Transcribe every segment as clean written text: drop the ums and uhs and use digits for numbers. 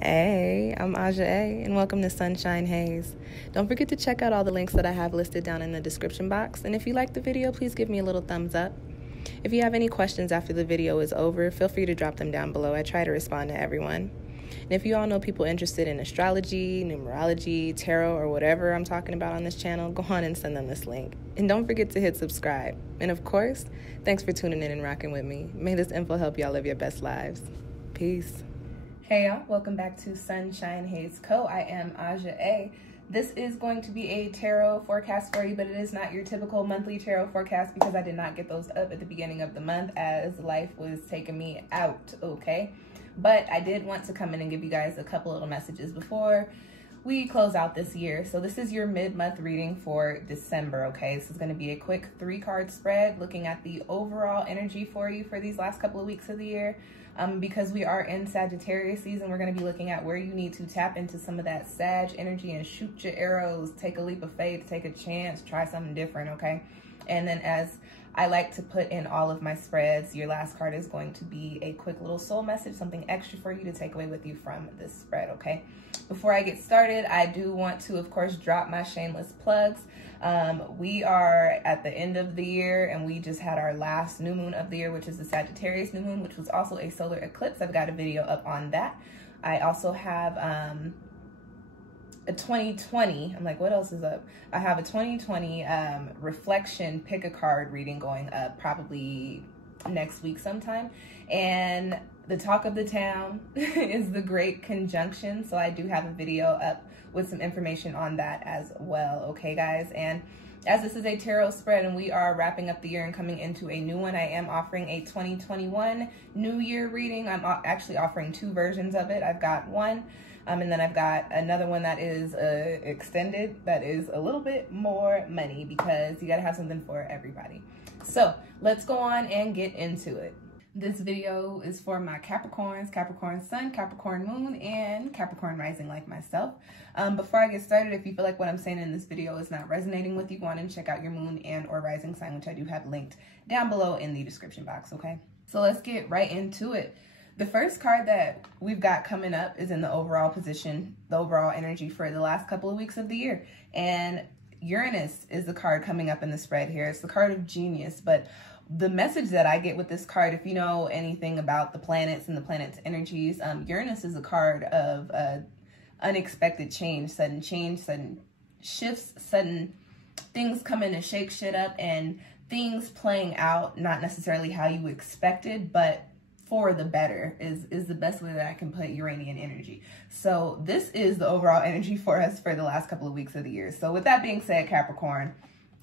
Hey, I'm Aja A, and welcome to Sunshine Haze. Don't forget to check out all the links that I have listed down in the description box, and if you like the video, please give me a little thumbs up. If you have any questions after the video is over, feel free to drop them down below. I try to respond to everyone. And if you all know people interested in astrology, numerology, tarot, or whatever I'm talking about on this channel, go on and send them this link. And don't forget to hit subscribe. And of course, thanks for tuning in and rocking with me. May this info help y'all live your best lives. Peace. Hey y'all, welcome back to SunshinehazeCo. I am Aja A. This is going to be a tarot forecast for you, but it is not your typical monthly tarot forecast because I did not get those up at the beginning of the month as life was taking me out, okay? But I did want to come in and give you guys a couple little messages before we close out this year. So this is your mid-month reading for December, okay? This is going to be a quick 3-card spread looking at the overall energy for you for these last couple of weeks of the year. Because we are in Sagittarius season, we're going to be looking at where you need to tap into some of that Sag energy and shoot your arrows, take a leap of faith, take a chance, try something different, okay? And then as I like to put in all of my spreads, your last card is going to be a quick little soul message, something extra for you to take away with you from this spread, okay? Before I get started, I do want to, of course, drop my shameless plugs. We are at the end of the year and we just had our last new moon of the year, which is the Sagittarius new moon, which was also a solar eclipse. I've got a video up on that. I also have a 2020, I'm like, what else is up? I have a 2020 reflection pick a card reading going up probably next week sometime. And the talk of the town is the Great Conjunction. So I do have a video up with some information on that as well. Okay, guys. And as this is a tarot spread and we are wrapping up the year and coming into a new one, I am offering a 2021 New Year reading. I'm actually offering 2 versions of it. I've got one, and then I've got another one that is extended, that is a little bit more money because you got to have something for everybody. So let's go on and get into it. This video is for my Capricorns, Capricorn Sun, Capricorn Moon, and Capricorn Rising like myself. Before I get started, if you feel like what I'm saying in this video is not resonating with you, go on and check out your Moon and or Rising sign, which I do have linked down below in the description box, okay? So let's get right into it. The first card that we've got coming up is in the overall position, the overall energy for the last couple of weeks of the year. And Uranus is the card coming up in the spread here. It's the card of genius, but the message that I get with this card, if you know anything about the planets and the planets' energies, Uranus is a card of unexpected change, sudden shifts, sudden things coming to shake shit up and things playing out not necessarily how you expected, but for the better is the best way that I can put Uranian energy. So this is the overall energy for us for the last couple of weeks of the year. So with that being said, Capricorn,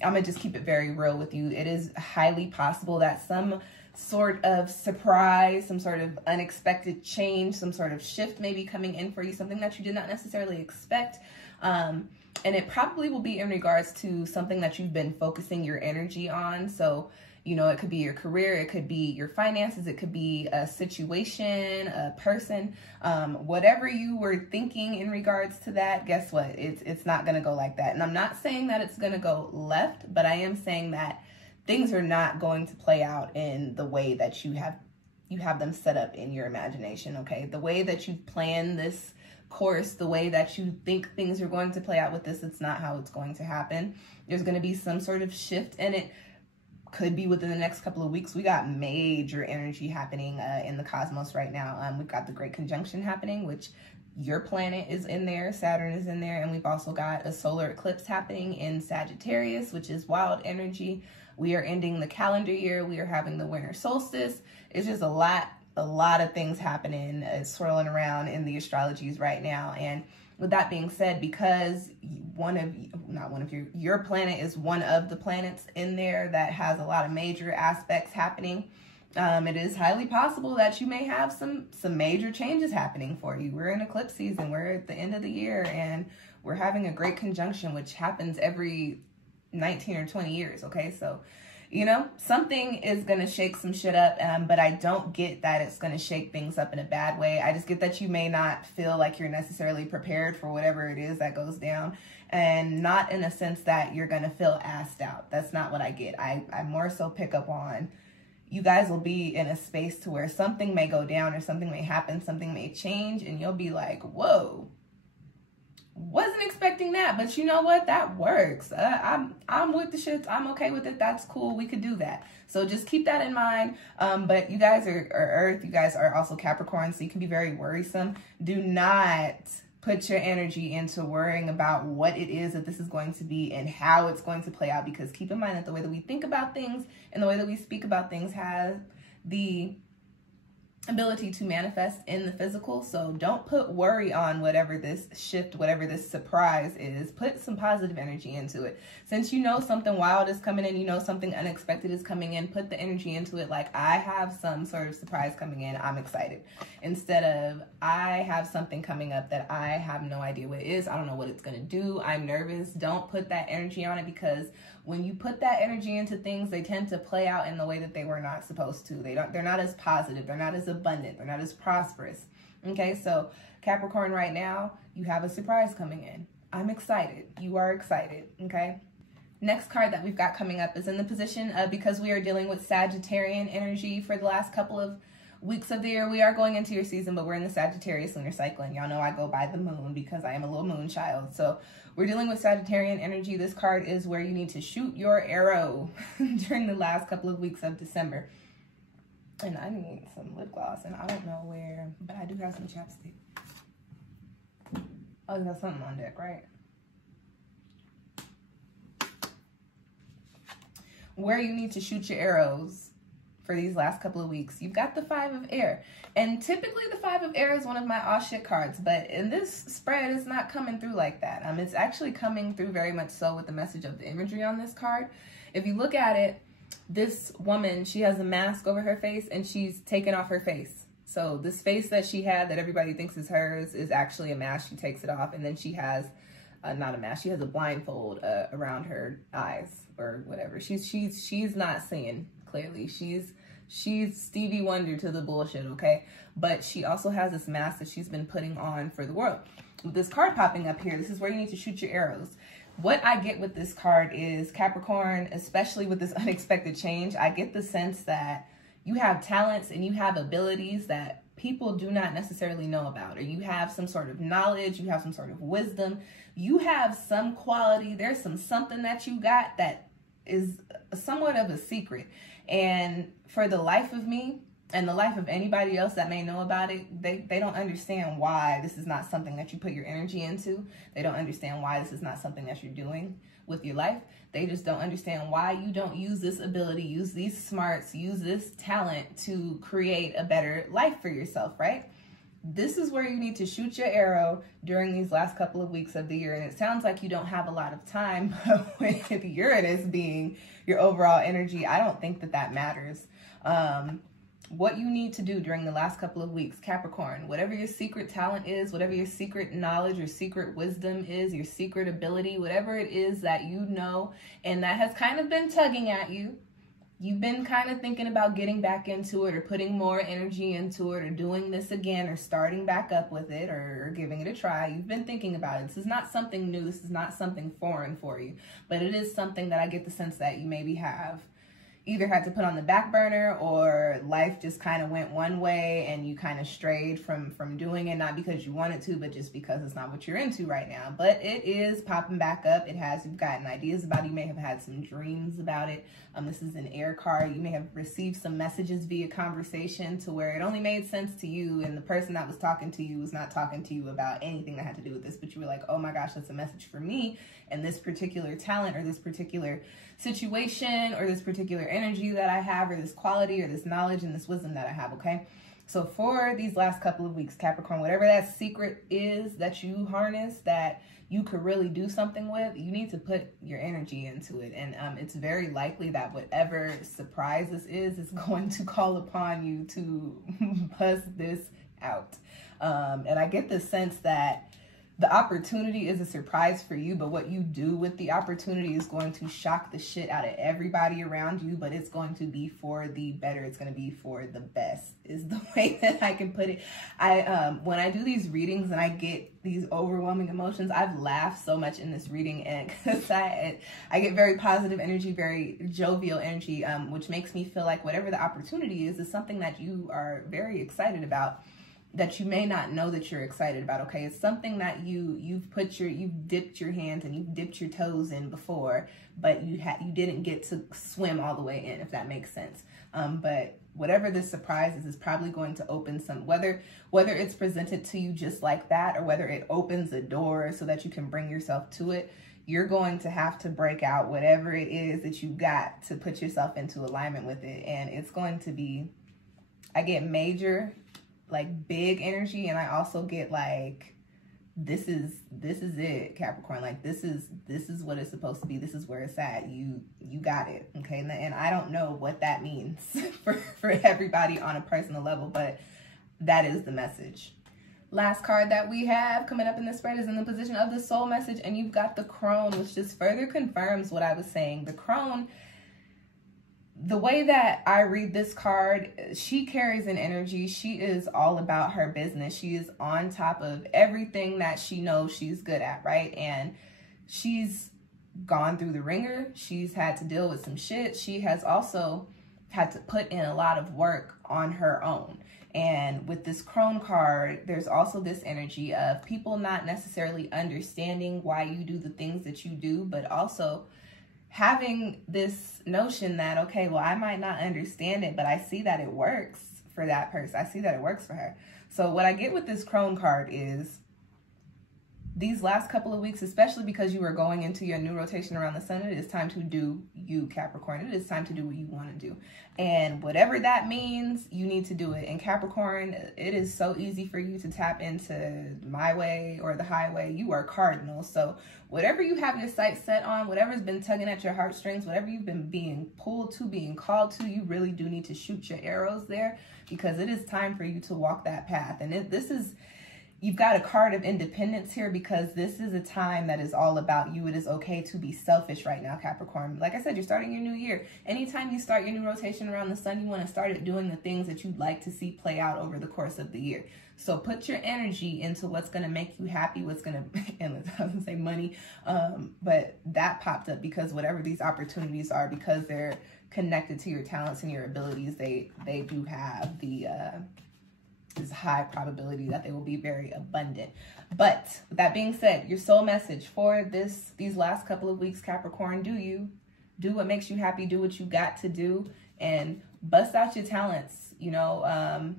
I'm gonna just keep it very real with you. It is highly possible that some sort of surprise, some sort of unexpected change, some sort of shift may be coming in for you, something that you did not necessarily expect. And it probably will be in regards to something that you've been focusing your energy on. So, you know, it could be your career, it could be your finances, it could be a situation, a person, whatever you were thinking in regards to that, guess what? It's not going to go like that. And I'm not saying that it's going to go left, but I am saying that things are not going to play out in the way that you have them set up in your imagination, okay? The way that you plan this course, the way that you think things are going to play out with this, it's not how it's going to happen. There's going to be some sort of shift, and it could be within the next couple of weeks. We got major energy happening in the cosmos right now. We've got the Great Conjunction happening, which your planet is in there, Saturn is in there, and we've also got a solar eclipse happening in Sagittarius, which is wild energy. We are ending the calendar year. We are having the winter solstice. It's just a lot of things happening, swirling around in the astrologies right now. And with that being said, because your planet is one of the planets in there that has a lot of major aspects happening, it is highly possible that you may have some major changes happening for you. We're in eclipse season. We're at the end of the year and we're having a great conjunction, which happens every 19 or 20 years. Okay. So, you know, something is going to shake some shit up, but I don't get that it's going to shake things up in a bad way. I just get that you may not feel like you're necessarily prepared for whatever it is that goes down, and not in a sense that you're going to feel assed out. That's not what I get. I more so pick up on you guys will be in a space to where something may go down or something may happen, something may change, and you'll be like, whoa, wasn't expecting that, but you know what, that works. I'm with the shits. I'm okay with it. That's cool. We could do that. So just keep that in mind. But you guys are Earth. You guys are also Capricorn, so you can be very worrisome. Do not put your energy into worrying about what it is that this is going to be and how it's going to play out, because keep in mind that the way that we think about things and the way that we speak about things has the ability to manifest in the physical. So don't put worry on whatever this shift, whatever this surprise is. Put some positive energy into it. Since you know something wild is coming in, you know something unexpected is coming in, put the energy into it like, I have some sort of surprise coming in, I'm excited. Instead of, I have something coming up that I have no idea what it is, I don't know what it's going to do, I'm nervous. Don't put that energy on it, because when you put that energy into things, they tend to play out in the way that they were not supposed to. They're not as positive, they're not as abundant, they're not as prosperous. Okay, so Capricorn, right now, you have a surprise coming in. I'm excited. You are excited, okay? Next card that we've got coming up is in the position of, because we are dealing with Sagittarian energy for the last couple of weeks of the year. We are going into your season, but we're in the Sagittarius lunar cycle, and y'all know I go by the moon because I am a little moon child. So we're dealing with Sagittarian energy. This card is where you need to shoot your arrow during the last couple of weeks of December. And I need some lip gloss, and I don't know where, but I do have some chapstick. Oh, you got something on deck, right? Where you need to shoot your arrows for these last couple of weeks. You've got the 5 of air. And typically the 5 of air is one of my aw shit cards, but in this spread, it's not coming through like that. It's actually coming through very much so with the message of the imagery on this card. If you look at it, this woman, she has a mask over her face and she's taken off her face. So this face that she had that everybody thinks is hers is actually a mask. She takes it off, and then she has, not a mask, she has a blindfold around her eyes or whatever. She's not seeing clearly. She's Stevie Wonder to the bullshit, okay? But she also has this mask that she's been putting on for the world. With this card popping up here, this is where you need to shoot your arrows. What I get with this card is, Capricorn, especially with this unexpected change, I get the sense that you have talents and you have abilities that people do not necessarily know about, or you have some sort of knowledge, you have some sort of wisdom, you have some quality, there's something that you got that is somewhat of a secret. And for the life of me, and the life of anybody else that may know about it, they don't understand why this is not something that you put your energy into. They don't understand why this is not something that you're doing with your life. They just don't understand why you don't use this ability, use these smarts, use this talent to create a better life for yourself, right? This is where you need to shoot your arrow during these last couple of weeks of the year. And it sounds like you don't have a lot of time, but with Uranus being your overall energy, I don't think that that matters. What you need to do during the last couple of weeks, Capricorn, whatever your secret talent is, whatever your secret knowledge or secret wisdom is, your secret ability, whatever it is that you know and that has kind of been tugging at you, you've been kind of thinking about getting back into it or putting more energy into it or doing this again or starting back up with it or giving it a try. You've been thinking about it. This is not something new. This is not something foreign for you, but it is something that I get the sense that you maybe have either had to put on the back burner, or life just kind of went one way and you kind of strayed from doing it, not because you wanted to, but just because it's not what you're into right now. But it is popping back up. You've gotten ideas about it. You may have had some dreams about it. This is an air card. You may have received some messages via conversation to where it only made sense to you, and the person that was talking to you was not talking to you about anything that had to do with this, but you were like, oh my gosh, that's a message for me, and this particular talent or this particular situation or this particular energy that I have or this quality or this knowledge and this wisdom that I have, okay? So for these last couple of weeks, Capricorn, whatever that secret is that you harness that you could really do something with, you need to put your energy into it. And it's very likely that whatever surprise this is going to call upon you to bust this out. And I get the sense that the opportunity is a surprise for you, but what you do with the opportunity is going to shock the shit out of everybody around you, but it's going to be for the better. It's going to be for the best is the way that I can put it. When I do these readings and I get these overwhelming emotions, I've laughed so much in this reading, and because I get very positive energy, very jovial energy, which makes me feel like whatever the opportunity is something that you are very excited about, that you may not know that you're excited about. Okay, it's something that you've dipped your hands and you've dipped your toes in before, but you didn't get to swim all the way in, if that makes sense. But whatever this surprise is probably going to open some, whether it's presented to you just like that, or whether it opens a door so that you can bring yourself to it. You're going to have to break out whatever it is that you got to put yourself into alignment with it, and it's going to be, I get major, like big energy, and I also get like, this is it, Capricorn. Like this is what it's supposed to be. This is where it's at. You got it. Okay. And I don't know what that means for everybody on a personal level, but that is the message. Last card that we have coming up in the spread is in the position of the soul message, and you've got the crone, which just further confirms what I was saying. The crone, the way that I read this card, she carries an energy. She is all about her business. She is on top of everything that she knows she's good at, right? And she's gone through the ringer. She's had to deal with some shit. She has also had to put in a lot of work on her own. And with this crone card, there's also this energy of people not necessarily understanding why you do the things that you do, but also having this notion that, okay, well, I might not understand it, but I see that it works for that person. I see that it works for her. So what I get with this crone card is these last couple of weeks, especially because you are going into your new rotation around the sun, it is time to do you, Capricorn. It is time to do what you want to do. And whatever that means, you need to do it. And Capricorn, it is so easy for you to tap into my way or the highway. You are cardinal. So whatever you have your sights set on, whatever's been tugging at your heartstrings, whatever you've been being pulled to, being called to, you really do need to shoot your arrows there, because it is time for you to walk that path. And this is... You've got a card of independence here, because this is a time that is all about you. It is okay to be selfish right now, Capricorn. Like I said, you're starting your new year. Anytime you start your new rotation around the sun, you want to start doing the things that you'd like to see play out over the course of the year. So put your energy into what's going to make you happy, what's going to, and I was going to say money, but that popped up because whatever these opportunities are, because they're connected to your talents and your abilities, they do have the... is high probability that they will be very abundant. But with that being said, your soul message for these last couple of weeks, Capricorn, do what makes you happy, do what you got to do, and bust out your talents. You know,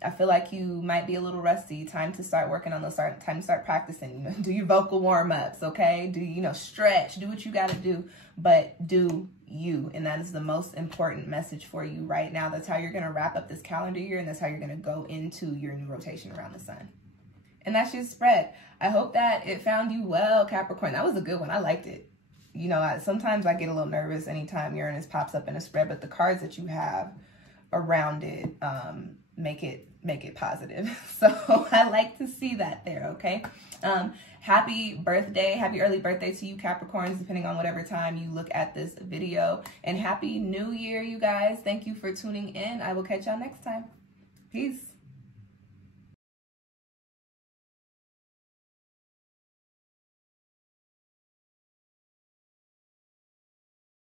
I feel like you might be a little rusty. Time to start working on those. Time to start practicing. You know, do your vocal warm-ups, okay? Do stretch, do what you got to do, but do you. And that is the most important message for you right now. That's how you're going to wrap up this calendar year, and that's how you're going to go into your new rotation around the sun. And that's your spread. I hope that it found you well, Capricorn. That was a good one. I liked it. You know, sometimes I get a little nervous anytime Uranus pops up in a spread, but the cards that you have around it make it positive. So I like to see that there, okay? Happy birthday, happy early birthday to you, Capricorns, depending on whatever time you look at this video. And happy new year, you guys. Thank you for tuning in. I will catch y'all next time. Peace.